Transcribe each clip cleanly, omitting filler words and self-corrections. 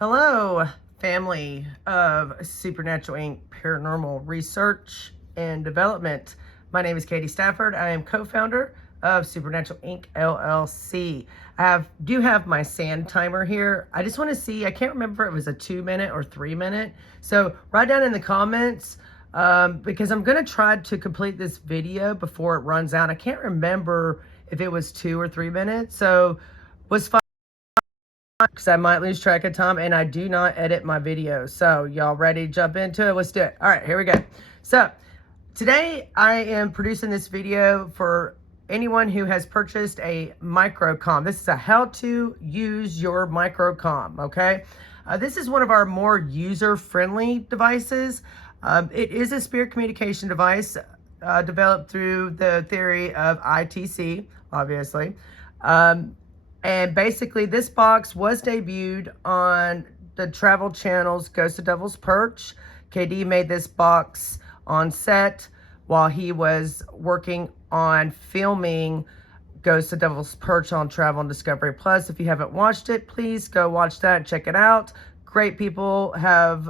Hello, family of Supernatural Inc. Paranormal Research and Development. My name is Katie Stafford. I am co-founder of Supernatural Inc. LLC. I do have my sand timer here. I just want to see, I can't remember if it was a 2-minute or 3-minute. So write down in the comments because I'm going to try to complete this video before it runs out. I can't remember if it was 2 or 3 minutes. So was fine, because I might lose track of time, and I do not edit my videos. So y'all ready to jump into it? Let's do it. All right, here we go. So today I am producing this video for anyone who has purchased a Microkom. This is a how to use your Microkom, okay? This is one of our more user-friendly devices. It is a spirit communication device developed through the theory of ITC, obviously. And basically, this box was debuted on the Travel Channel's Ghost of Devil's Perch. KD made this box on set while he was working on filming Ghost of Devil's Perch on Travel and Discovery Plus. If you haven't watched it, please go watch that and check it out. Great people have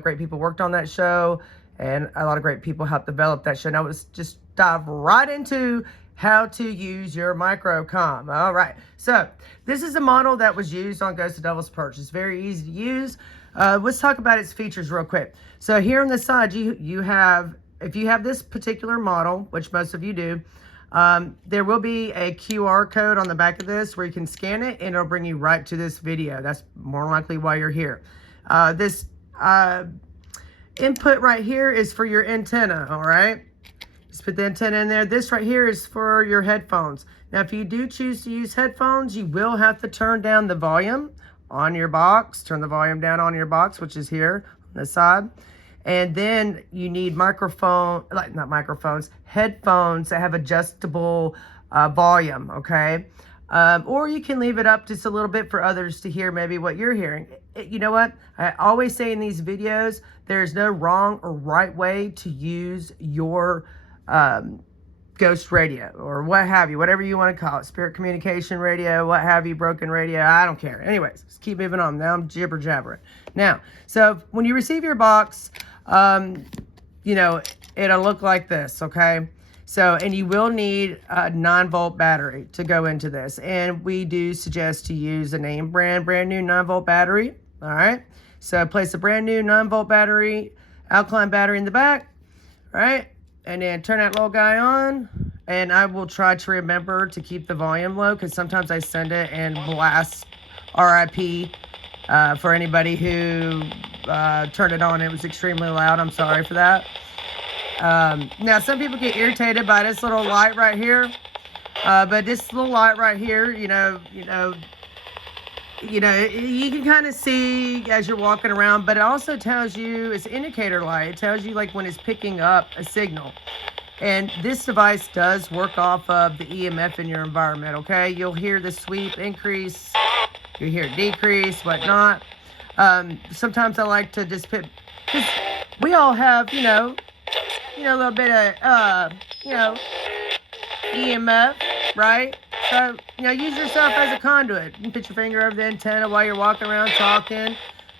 great people worked on that show, and a lot of great people helped develop that show. Now let's just dive right into how to use your Microkom. All right, so this is a model that was used on Ghost of Devil's Perch. It's very easy to use. Let's talk about its features real quick. So here on the side, you have, if you have this particular model, which most of you do, there will be a QR code on the back of this where you can scan it and it'll bring you right to this video. That's more likely why you're here. This input right here is for your antenna, all right? Just put the antenna in there. This right here is for your headphones. Now, if you do choose to use headphones, you will have to turn down the volume on your box. Turn the volume down on your box, which is here on the side. And then you need headphones that have adjustable volume, okay? Or you can leave it up just a little bit for others to hear maybe what you're hearing. You know what? I always say in these videos, there's no wrong or right way to use your ghost radio or what have you, whatever you want to call it, spirit communication radio, what have you, broken radio, I don't care. Anyways, let's keep moving on. Now I'm jibber jabbering. Now, so when you receive your box, it'll look like this, okay? So, and you will need a 9-volt battery to go into this. And we do suggest to use a name brand new 9-volt battery, all right? So place a brand new 9-volt battery, alkaline battery in the back, all right? And then turn that little guy on, and I will try to remember to keep the volume low because sometimes I send it and blast RIP for anybody who turned it on. It was extremely loud. I'm sorry for that. Now, some people get irritated by this little light right here, but this little light right here, you can kind of see as you're walking around, but it also tells you, it's an indicator light. It tells you like when it's picking up a signal. And this device does work off of the EMF in your environment, okay? You'll hear the sweep increase, you'll hear it decrease, whatnot. Sometimes I like to just put, because we all have, a little bit of, EMF, right? So, use yourself as a conduit. You can put your finger over the antenna while you're walking around talking.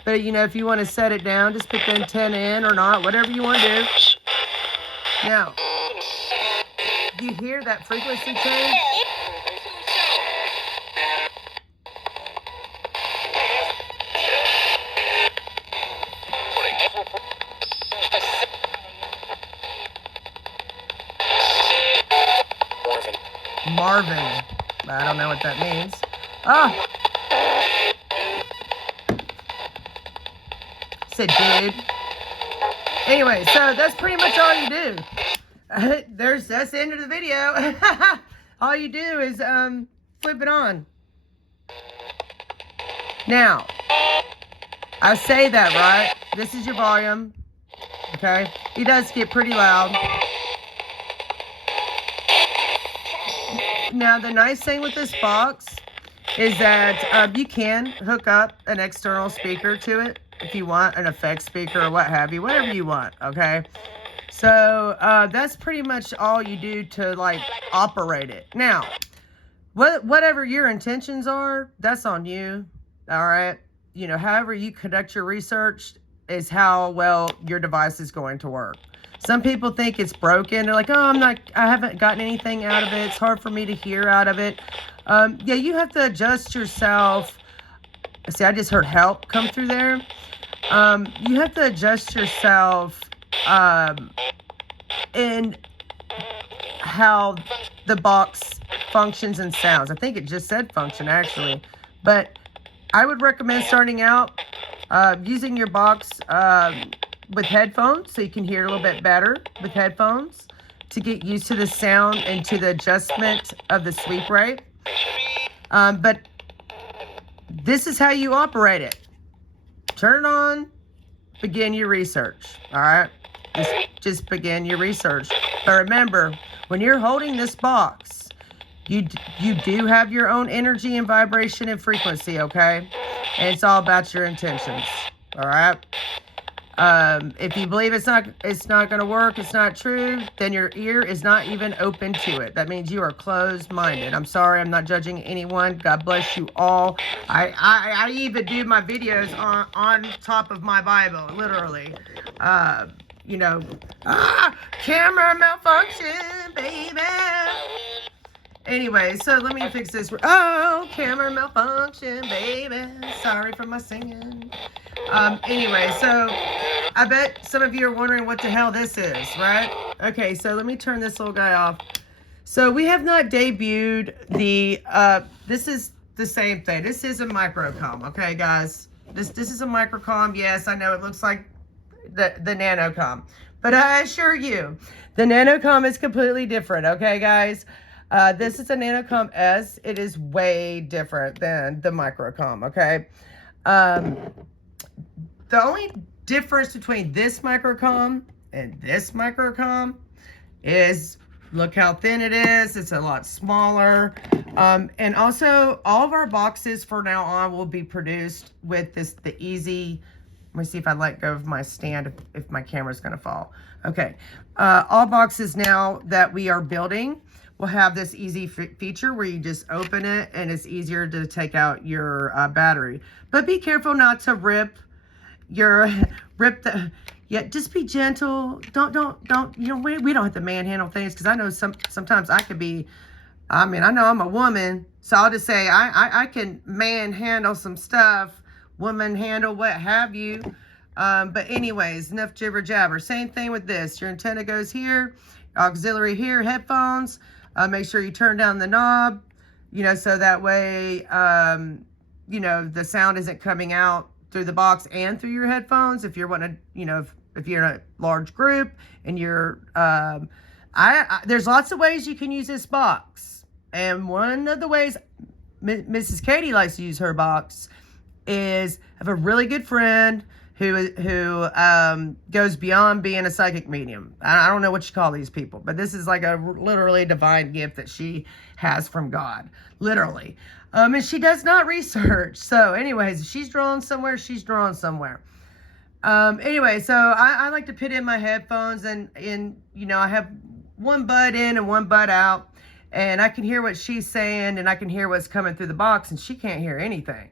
But, if you want to set it down, just put the antenna in or not, whatever you want to do. Now, do you hear that frequency change? Marvin. I don't know what that means. Oh. Said dude. Anyway, so that's pretty much all you do. That's the end of the video. All you do is flip it on. Now, I say that, right? This is your volume. Okay? It does get pretty loud. Now, the nice thing with this box is that you can hook up an external speaker to it if you want, an effects speaker or what have you, whatever you want, okay? So that's pretty much all you do to like operate it. Now, whatever your intentions are, that's on you. All right. you know, however you conduct your research is how well your device is going to work. Some people think it's broken. They're like, oh, I haven't gotten anything out of it. It's hard for me to hear out of it. Yeah, you have to adjust yourself. See, I just heard help come through there. You have to adjust yourself in how the box functions and sounds. I think it just said function, actually. But I would recommend starting out using your box with headphones, so you can hear a little bit better with headphones, to get used to the sound and to the adjustment of the sweep rate. But this is how you operate it. Turn it on, begin your research. All right, just begin your research. But remember, when you're holding this box, you do have your own energy and vibration and frequency, okay? And it's all about your intentions. All right. If you believe it's not going to work, it's not true, then your ear is not even open to it. That means you are closed-minded. I'm sorry, I'm not judging anyone. God bless you all. I even do my videos on top of my Bible, literally. You know, camera malfunction, baby. Anyway, so let me fix this. Oh, camera malfunction, baby. Sorry for my singing. Anyway, so I bet some of you are wondering what the hell this is, right? Okay, so let me turn this little guy off. So we have not debuted the, this is the same thing. This is a Microkom, okay, guys? This is a Microkom. Yes, I know it looks like the Nanocom. But I assure you, the Nanocom is completely different, okay, guys? This is a Nanocom S. It is way different than the Microkom, okay? The only difference between this Microkom and this Microkom is, look how thin it is. It's a lot smaller. And also, all of our boxes from now on will be produced with the easy. Let me see if I let go of my stand, if my camera's going to fall. Okay. All boxes now that we are building will have this easy feature where you just open it and it's easier to take out your battery. But be careful not to rip just be gentle. Don't, you know, we don't have to manhandle things, because I know sometimes I could be, I mean, I know I'm a woman, so I'll just say I can manhandle some stuff, woman handle, what have you. But anyways, enough jibber jabber. Same thing with this. Your antenna goes here, auxiliary here, headphones. Make sure you turn down the knob, you know, so that way, you know, the sound isn't coming out through the box and through your headphones. If you're wanting to, you know, if you're in a large group and you're, there's lots of ways you can use this box. And one of the ways Mrs. Katie likes to use her box is, I have a really good friend who goes beyond being a psychic medium. I don't know what you call these people, but this is like a literally divine gift that she has from God, literally. And she does not research. So anyways, if she's drawn somewhere, she's drawn somewhere. Anyway, so I like to put in my headphones, and you know, I have one bud in and one bud out, and I can hear what she's saying, and I can hear what's coming through the box, and she can't hear anything.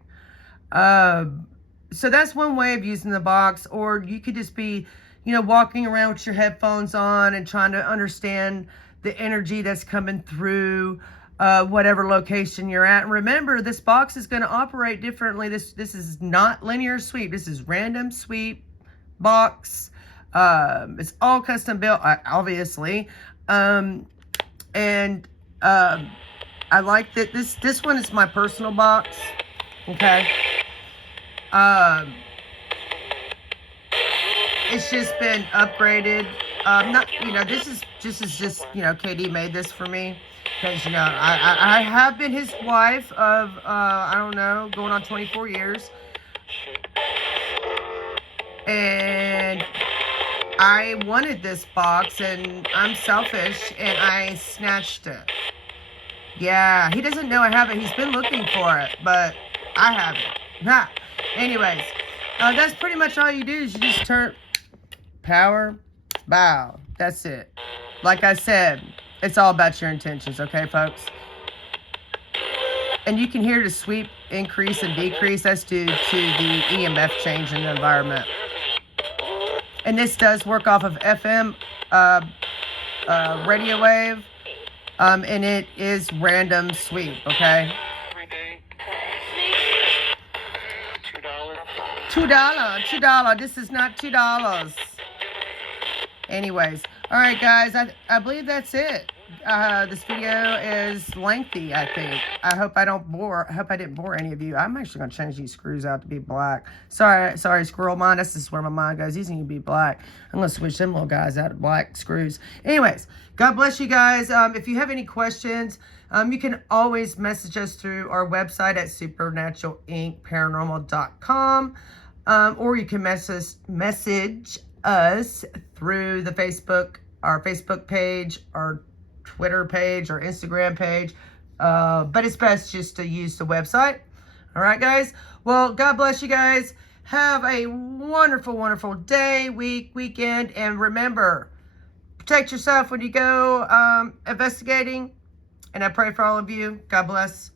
So that's one way of using the box. Or you could just be, you know, walking around with your headphones on and trying to understand the energy that's coming through whatever location you're at. And remember, this box is going to operate differently. This is not linear sweep. This is random sweep box. It's all custom built, obviously. I like that this one is my personal box. Okay. It's just been upgraded. Not, you know, this is just, you know, KD made this for me, because, you know, I have been his wife of, I don't know, going on 24 years. And I wanted this box, and I'm selfish, and I snatched it. Yeah, he doesn't know I have it. He's been looking for it, but I have it. Ha. Anyways, that's pretty much all you do, is you just turn power, bow. That's it. Like I said, it's all about your intentions, okay, folks? And you can hear the sweep increase and decrease. That's due to the EMF change in the environment. And this does work off of FM radio wave. And it is random sweep, okay? $2. This is not $2. Anyways, all right, guys. I believe that's it. This video is lengthy, I think. I hope I don't bore. I hope I didn't bore any of you. I'm actually gonna change these screws out to be black. Sorry, squirrel mind. This is where my mind goes. These need to be black. I'm gonna switch them little guys out of black screws. Anyways, God bless you guys. If you have any questions, you can always message us through our website at supernaturalinc.paranormal.com, or you can message us through the our Facebook page, our Twitter page, or Instagram page. But it's best just to use the website. All right, guys. Well, God bless you guys. Have a wonderful, wonderful day, week, weekend. And remember, protect yourself when you go investigating. And I pray for all of you. God bless.